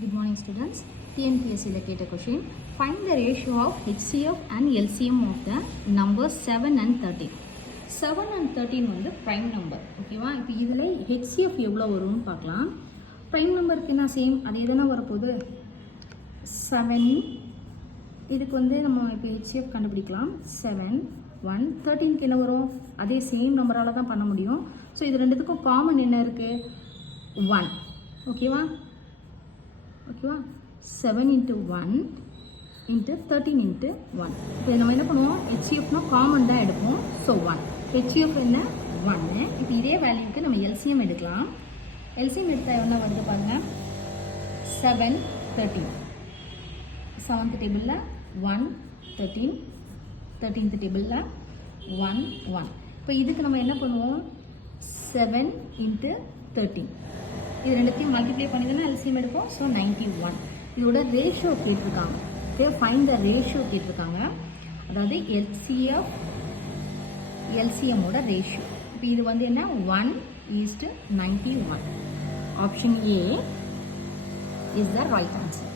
Good morning students. TNPSC கேட்ட question. Find the ratio of HCF and LCM of the numbers 7 and 13. 7 and 13 வந்து prime number. ஓகேவா? இப்போ இதில் HCF எவ்வளோ வரும்னு பார்க்கலாம். prime numberக்கு என்ன சேம் அதே தானே வரப்போகுது 7. இதுக்கு வந்து நம்ம இப்போ HCF கண்டுபிடிக்கலாம் 7 1 13க்கு என்ன வரும் அதே சேம் நம்பரால் தான் பண்ண முடியும். ஸோ இது ரெண்டுத்துக்கும் காமன் என்ன இருக்குது 1. ஓகேவா 7 into 1 into 13 into 1. இப்போ நம்ம என்ன பண்ணுவோம் HCFனா காமன் தான் எடுப்போம். ஸோ 1 HCF என்ன 1. இப்போ இதே வேல்யூக்கு நம்ம LCM எடுக்கலாம். LCM எடுத்தால் என்ன வந்து பாருங்க 7 13. 7th டேபிளில் 1 13. 13th டேபிளில் 1 1. இப்போ இதுக்கு நம்ம என்ன பண்ணுவோம் 7 into 13. இது ரெண்டுத்தையும் மல்டிப்ளை பண்ணி தானே எல்சிஎம் எடுப்போம். ஸோ 91. இதோட ரேஷியோ கேட்டிருக்காங்க. ஃபைண்ட் த ரேஷியோ கேட்டிருக்காங்க. அதாவது எல்சிஎம்மோட ரேஷியோ. இப்போ இது வந்து என்ன 1:91. Option A is the right answer.